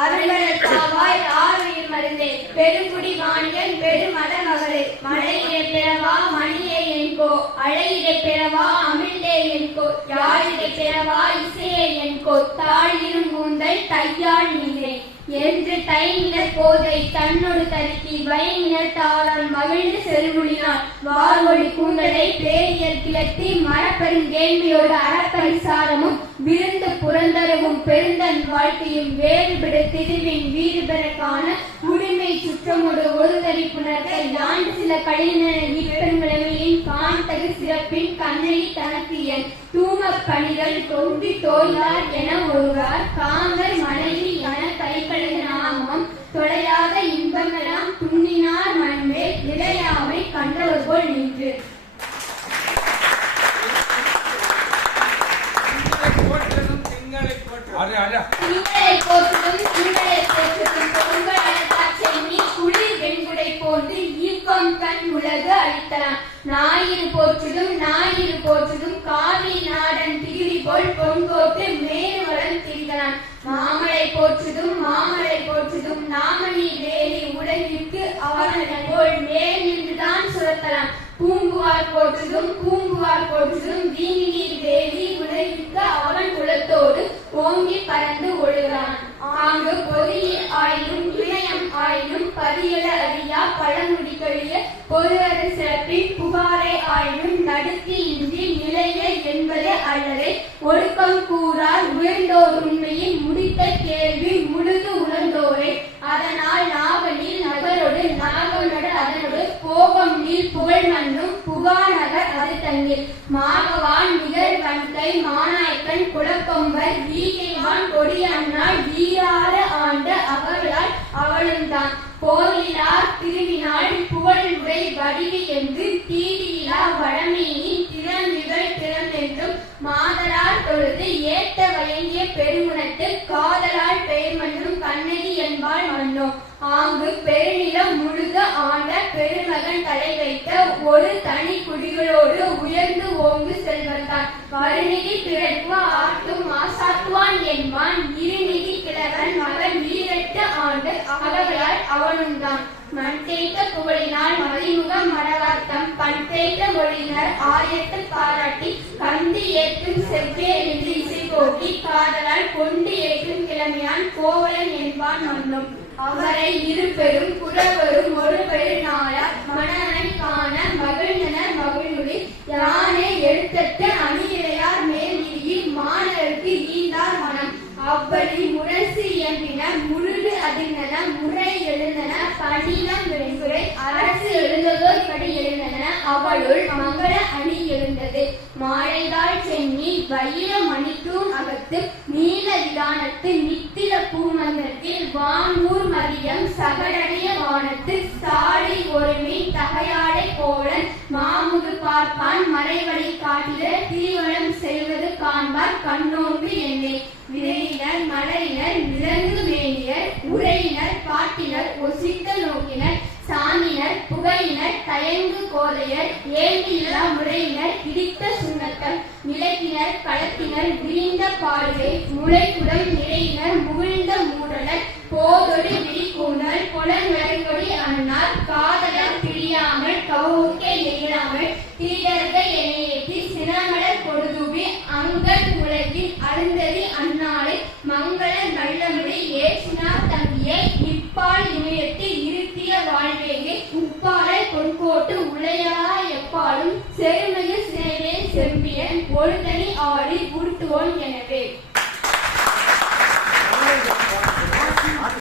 அருள்வரத்தாவாய் ஆறுயிர் மருந்தே பெருங்குடி வாணியன் பெருமத மகளே மழையிடை பிறவா மணியே என்கோ அழையிடை பிறவா அமிழ்தே என்கோ யாழிடை பிறவா இசையே என்கோ தாழிரும் கூந்தல் தையாள் நீரே என்று தைநிலர் போதை தன்னொடு தருக்கி வைநிலர் தாளம் மகிழ்ந்து செருமுடினார் வாழ்வொழி கூந்தலை பேரியர் கிளத்தி மரப்பெருங்கேள்வியோடு அறப்பரிசாரமும் விருந்து புறந்தரவும் பெருந்தன் வாழ்க்கையும் வேறுபட திரிவின் வீடு பெற காண உரிமை சுற்றமோடு ஒருதரிப்புணர்க யாண்டு சில கடின இப்பெண்கிழமையின் காண்தகு சிறப்பின் கண்ணை தனக்கு என் தூம பணிகள் தொந்தி தோய்வார் என ஒருவார் காமர் மனைவி என கைக்கழுத நாமம் தொலையாத இன்பமெல்லாம் துண்ணினார் மண்மேல் நிலையாமை கண்டவர் போல் நின்று திங்களை போற்றும் திங்களை போற்றும் பொங்கல் அழகாட்சி குளிர் வெண்குடை போன்று ஈக்கம் கண் உலகு அளித்தலாம் ஞாயிறு போற்றுதும் காவி நாடன் திகிரி போல் பொன்கோட்டு மேலுவளம் திரிகலாம் மாமலை போற்றுதும் நாமணி வேலி உலகிற்கு அவனை போல் மேல் நின்றுதான் சுரத்தலாம் பூம்புவார் போற்றுதும் வீணி நீர் வேலி உலகிற்கு அவன் குலத்தோடு ஓங்கி பறந்து ஒழுகிறான் ஆங்கு பொறியில் ஆயினும் இணையம் ஆயினும் பதியல அறியா பழங்குடி கழிய பொது அது சிறப்பின் புகாரை ஆயினும் நடுத்தி இன்றி நிலைய என்பதே அல்லது ஒடுக்கம் கூறார் உயர்ந்தோர் உண்மையின் முடித்த கேள்வி முழுது உணர்ந்தோரே அதனால் நாவலில் நகரோடு நாகனோடு அதனோடு போகம் நீர் புகழ் மண்ணும் புகாநகர் அது தங்கில் மாகவான் நிகர் வன்கை மாநாயக்கன் குலப்பொம்பர் வீகைவான் கொடி அண்ணாள் வீரார ஆண்ட அவர்களால் அவளும்தான் கோயிலார் திருவினாள் புகழுரை வடிவு என்று தீதியிலா வடமேனின் திறமிகள் திறந்தென்றும் மாதலால் தொழுது ஏத்த வயங்கிய பெருமுனத்து காதலால் பெயர் மண்ணும் கண்ணகி என்பாள் மன்னோ ஆங்கு பெருநிலம் முழுக ஆண்ட பெருமகன் தலை வைத்த ஒரு தனி குடிகளோடு உயர்ந்து ஓங்கு செல்வந்தான் வருநிதி பிறப்பு ஆட்டும் ஆசாத்துவான் என்பான் இருநிதி கிழவன் மகன் வீரட்டு ஆண்டு அவர்களால் அவனும்தான் மண் தேய்த்த புகழினால் மதிமுக மரவார்த்தம் பண் தேய்த்த மொழியினர் ஆயத்து பாராட்டி கந்து ஏற்றும் செவ்வே என்று இசை போட்டி காதலால் கொண்டு ஏற்றும் கிழமையான் கோவலன் என்பான் மன்னும் அவரை இரு பெரும் புறவரும் ஒரு பெரு நாளார் மணனை காண மகிழ்ந்தனர் மகிழ்வுளி யானே எடுத்தட்டு அணியிழையார் மேல் நிதியில் மாணவருக்கு ஈந்தார் மனம் அவ்வழி முரசு இயம்பின முழுது அதிர்ந்தன முறை எழுந்தன பணிலம் வெண்குறை அரசு எழுந்ததோர் படி எழுந்தன அவளுள் மங்கள அணி எழுந்தது மாழைதாள் சென்னி வைர மணித்தூண் அகத்து நீல விதானத்து நித்தில பூமந்தத்தில் வானூர் மதியம் சகடடைய வானத்து சாலை ஒருமை தகையாடை கோளன் மாமுது பார்ப்பான் மறைவழி காட்டில தீவனம் செல்வது காண்பார் கண்ணோன்று என்னை விரையினர் மலரினர் விலங்கு மேனியர் உரையினர் பாட்டினர் ஒசித்த நோக்கினர் சாமினர் புகையினர் தயங்கு கோதையர் ஏந்தில்லா முறையினர் இடித்த சுண்ணத்தம் நிலத்தினர் களத்தினர் விரிந்த பாடுகை முளைக்குடம் நிறையினர் முகிழ்ந்த மூடலர் போதொடு விரிக்கூந்தல் புலன்வரைகொடி அண்ணார் காதலர் பிரியாமல் கவுக்கே எயிராமல் தீடர்கள் எனையேற்றி சினமலர் கொடுதுபி அங்கன் உலகில் அருந்ததி அந்நாளை மங்கள நல்லமுடி ஏற்றினார் தங்கிய இப்பால் இமயத்து இருத்திய வாழ்வேகை உப்பாலை பொன்கோட்டு உளையா எப்பாலும் செருமையில் சிறையே செம்பியன் ஒரு தனி ஆடி உருட்டுவோன் எனவே